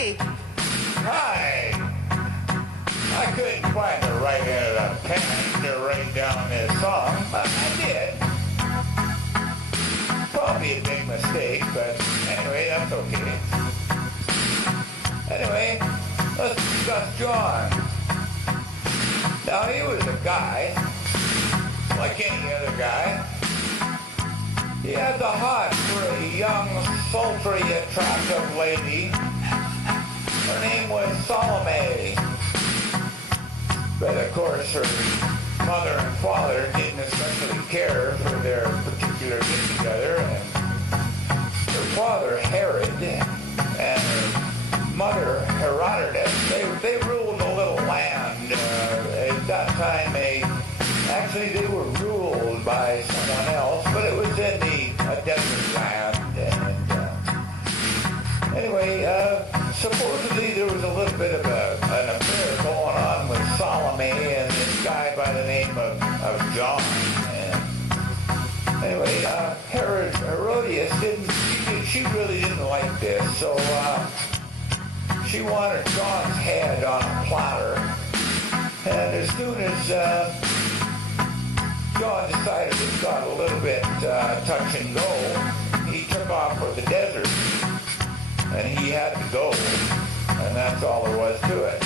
Howdy. Hi. I couldn't find the right end of the pen to write down this song, but I did. Probably a big mistake, but anyway, that's okay. Anyway, let's discuss John. Now, he was a guy, like any other guy. He had the heart for a young, sultry, attractive lady. Her name was Salome. But of course, her mother and father didn't especially care for their particular get-together. And her father, Herod, and her mother, Herodotus, they ruled a little land. At that time, they were ruled by someone else, but it was in a desert land. And anyway, supposedly there was a little bit of an affair going on with Salome and this guy by the name of John. And anyway, Herodias she really didn't like this, so she wanted John's head on a platter. And as soon as John decided it got a little bit touch and go, he took off for the desert. And he had to go, and that's all there was to it.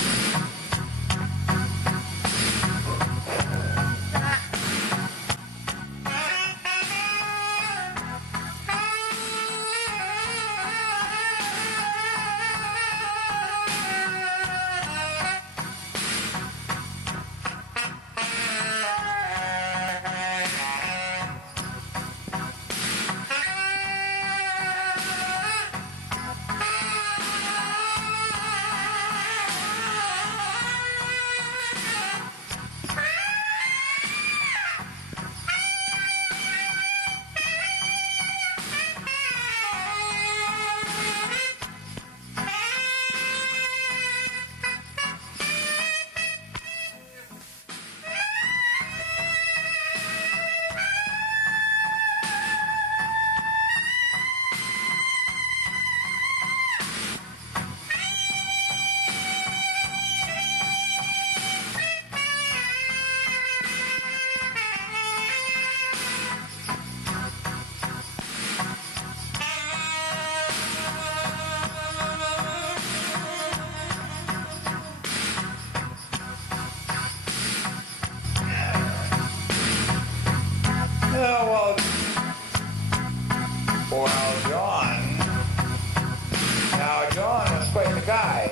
John was quite the guy.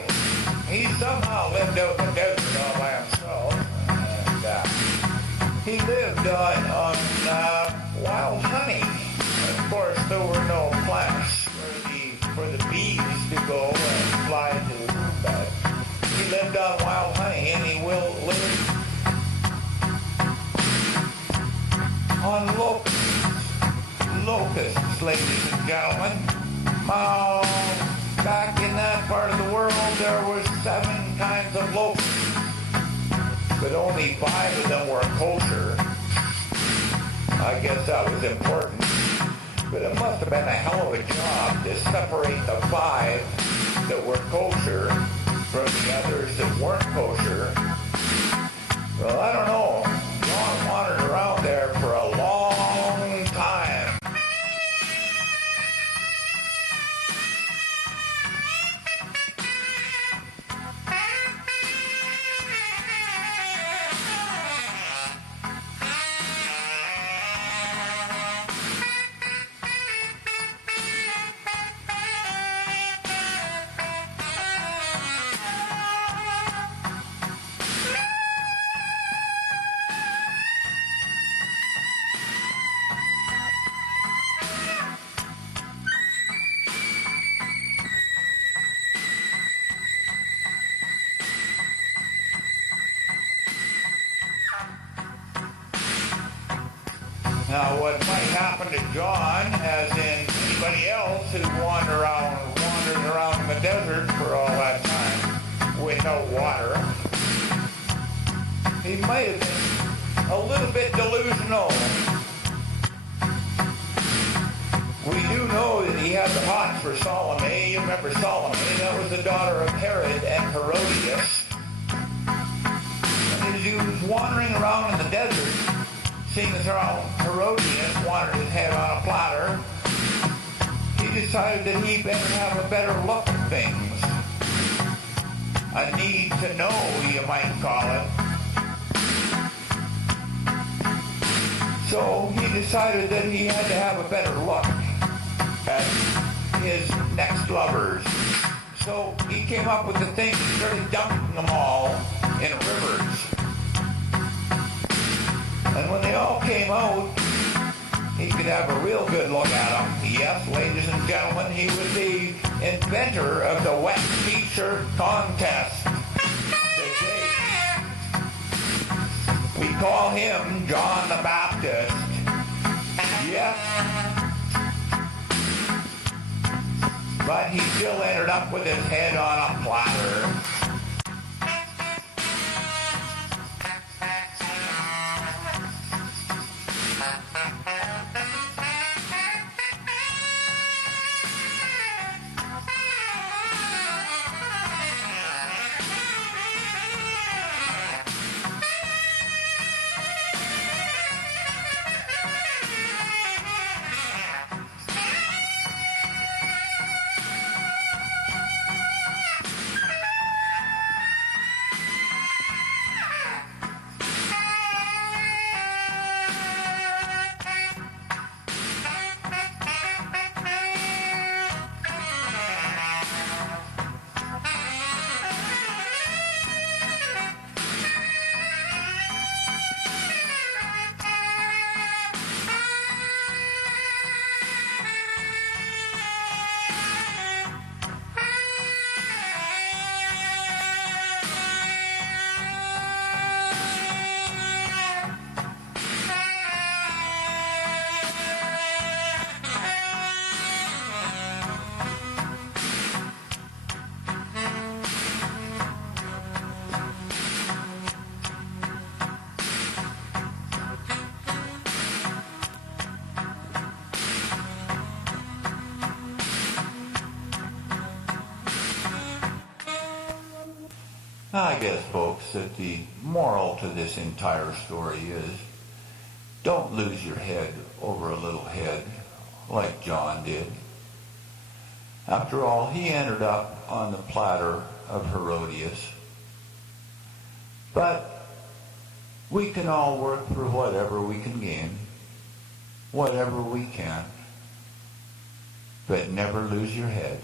He somehow lived out in the desert all by himself. And he lived on wild honey. And of course, there were no plants for the bees to go and fly to. But he lived on wild honey, and he lived on locusts, ladies and gentlemen. Back in that part of the world, there were 7 kinds of locusts, but only 5 of them were kosher. I guess that was important, but it must have been a hell of a job to separate the 5 that were kosher from the others that weren't kosher. Well, I don't know. John wandered around there for a long time. Now, what might happen to John, as in anybody else who wandered around in the desert for all that time without water, he might have been a little bit delusional. We do know that he had the hots for Salome. You remember Salome? That was the daughter of Herod and Herodias. And as he was wandering around in the desert, seeing as how Herodias wanted his head on a platter, he decided that he better have a better look at things. A need to know, you might call it. So he decided that he had to have a better look at his next lovers. So he came up with the thing, he started dumping them all in rivers. And when they all came out, he could have a real good look at them. Yes, ladies and gentlemen, he was the inventor of the wet t-shirt contest. Today, we call him John the Baptist. Yes. But he still ended up with his head on a platter. I guess, folks, that the moral to this entire story is don't lose your head over a little head like John did. After all, he ended up on the platter of Herodias. But we can all work for whatever we can gain, whatever we can, but never lose your head.